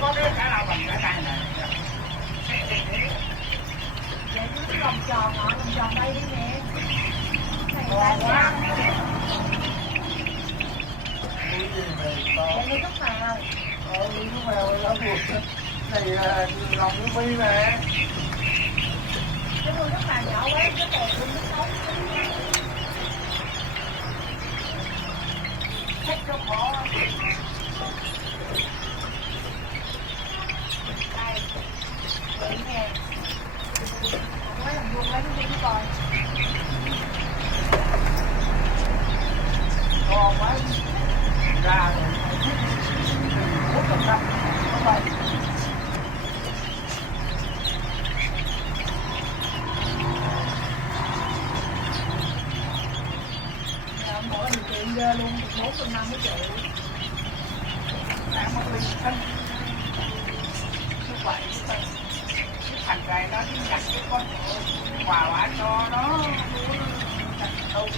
có cái cá lau bằng cái tay nè. Vậy cái lòng tròn nọ, lòng tròn đây đi nè. Này To quá. Cái gì này to. vậy nuôi cúc mèo. Nước mèo này nó buộc. Này lòng nước mi nè. Cái nuôi cúc mèo nhỏ quá, cái tèo luôn nước nóng. Thích cho khó. Đây. Vậy nè. Không mấy làm vuông lấy cái đi coi. To quá. Ra rồi. Hút cầm răng. Nó bay. Mỗi điều kiện ghê luôn, 4 tuần 5 cái triệu. Ăn một bình thân. Như vậy cái thằng này nó đi nhặt cái con quà bả cho nó đâu.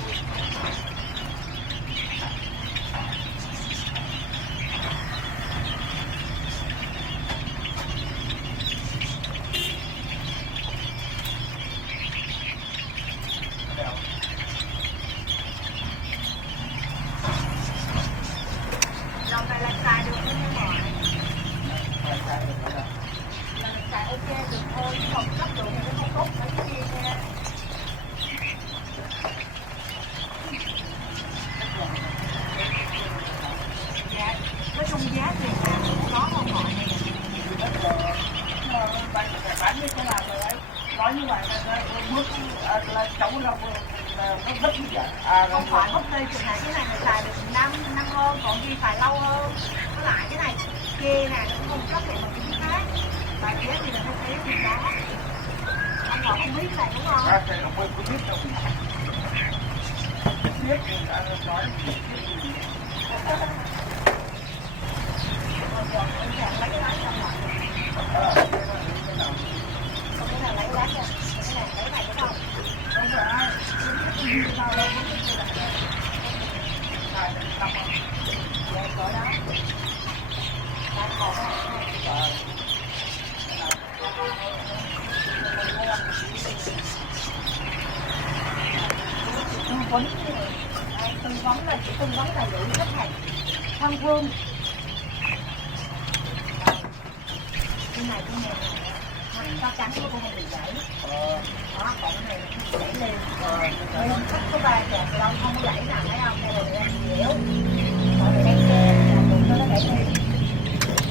Lòng này là xài được không nha mọi là xài ok được thôi, chứ còn cấp độ này nó không tốt mấy cái kia nha. Dạ, nói chung giá tiền hàng cũng có không mọi nè. Bán như thế nào rồi ấy, nói như vậy là bước là cháu là nó rất như vậy. Không phải bốc tê chừng này, cái này là xài được năm hơn, còn kia xài lâu hơn. Với lại cái này kia nè, nó cũng không cấp lại bằng cái khác. Và giá thì là theo thì đó. Anh Ngọc không biết này đúng không? Cái không biết đâu. Biết thì đã nói gì. Còn anh chàng lấy cái lái xong rồi. Còn cái này lấy lái nha. Cái này lấy này đúng không? Không phải. Sao đâu có biết là Dạ, cỡ đó. Đang còn cái này. Tư vấn tư vấn là chỉ tư vấn đầy đủ khách hàng thân thương. Cái này cái này chắc chắn nó không bị gãy. Đó, còn cái này nó gãy lên. Bây giờ khách có 3 chạc đâu không có gãy nào thấy không? Đây là đèn dẻo. Còn đèn đen đụng nó gãy lên.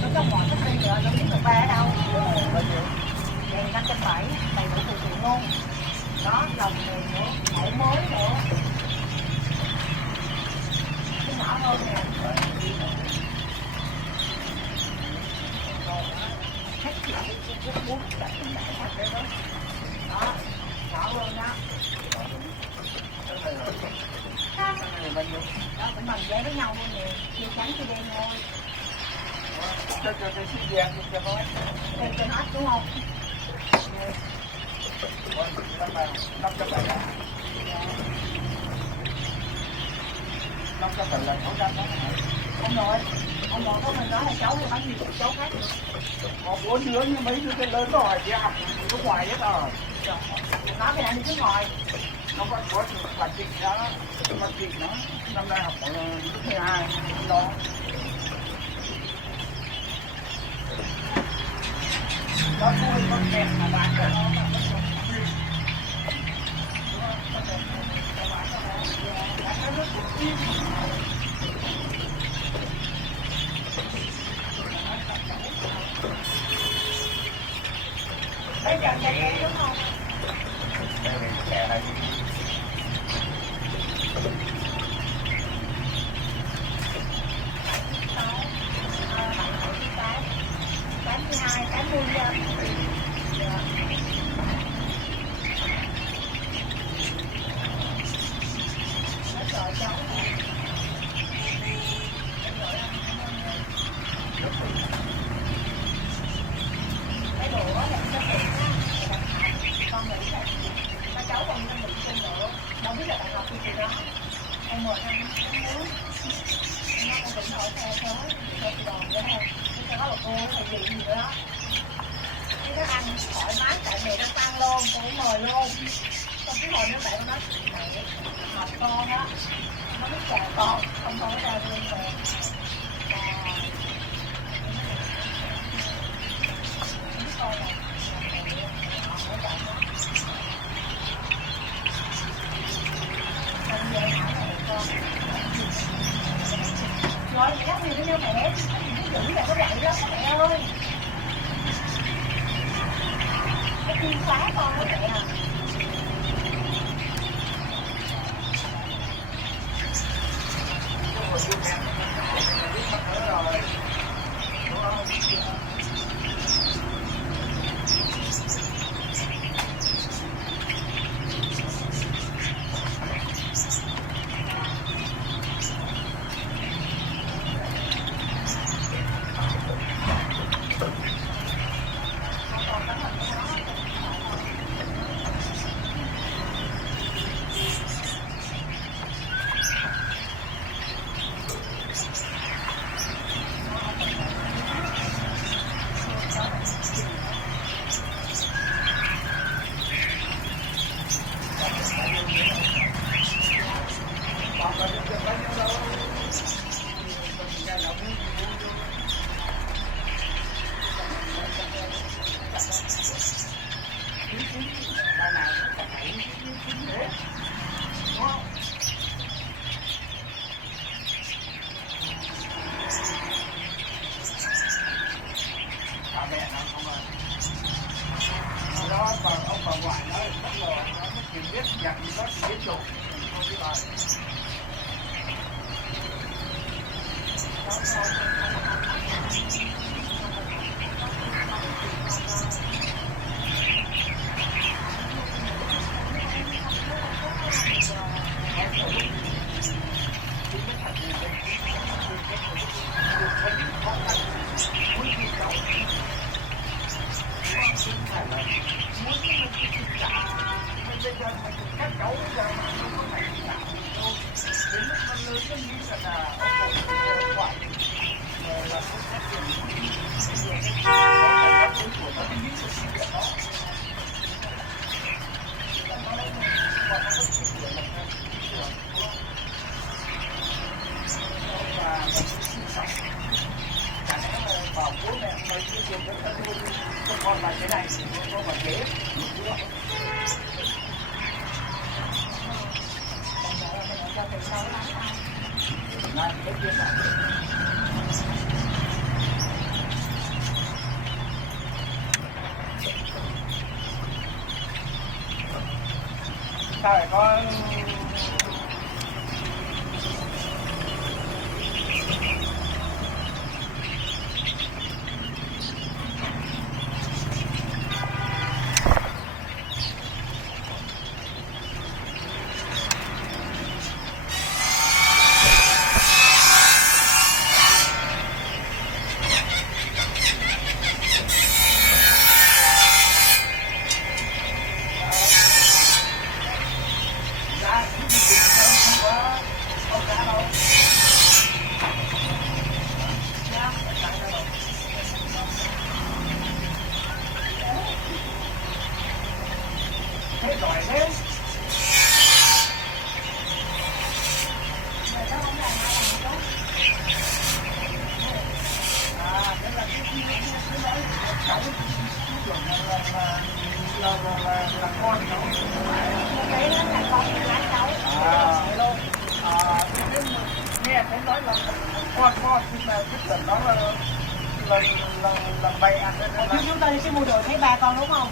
Nó trong mọi cái đây rồi, nó biết được 3 ở đâu. Đèn 570, đầy đủ từ từ luôn. Đó, dòng này nữa, mẫu mới nữa. Cái nhỏ hơn nè. Khách lại cái muốn đặt cái đại thật đây đó. Đó, nhỏ hơn đó. Đó, cũng bằng giấy với nhau luôn nè. Chia trắng chia đen thôi. cho cái xích đen cho nó Thêm cho nó đúng không? 570 là 600 đó. Ông nội có mình nói là cháu hay bán gì cháu khác được. Có 4 đứa nhưng mấy đứa cái lớn rồi đi học nước ngoài hết rồi. Nói cái này đi chứ ngoài. Nó có bà chị đó, bà chị nó năm nay học ở lớp 12 đó. Nó vui con kẹt mà bán cho nó. Bây giờ nhà em đúng không? Đây là kẻ này. mời ăn uống nó cũng tỉnh nổi theo số theo đồ vậy thôi chứ có một cô hay gì gì đó chứ nó ăn thoải mái tại mẹ nó ăn luôn cô cũng mời luôn xong cái hồi nó bạn nó nói mẹ học con đó nó biết chào con không có ra luôn rồi rồi mẹ đáp gì cho mẹ giữ lại có vậy đó mẹ ơi cái kim phá con đó mẹ à ông bà ngoại nó bắt đầu nó chỉ biết giặt nó chỉ biết dùng không biết bài các cháu bây giờ không có phải làm đâu đến lúc nó lớn nó nghĩ là ông ngoại là không phát triển nó của nó nghĩ được cái chuyện đó còn nó có cái chuyện là và sinh sống cả lẽ bảo bố mẹ mấy cái chuyện đó thân luôn cho con là thế này thì con là thế sao lại có thế giỏi thế thế là cái nói cháu tưởng là con cháu cái đó là con là cháu nghe thấy nói là con nhưng mà cái tưởng đó là bày ăn chúng tôi đi mua đồ thấy ba con đúng không?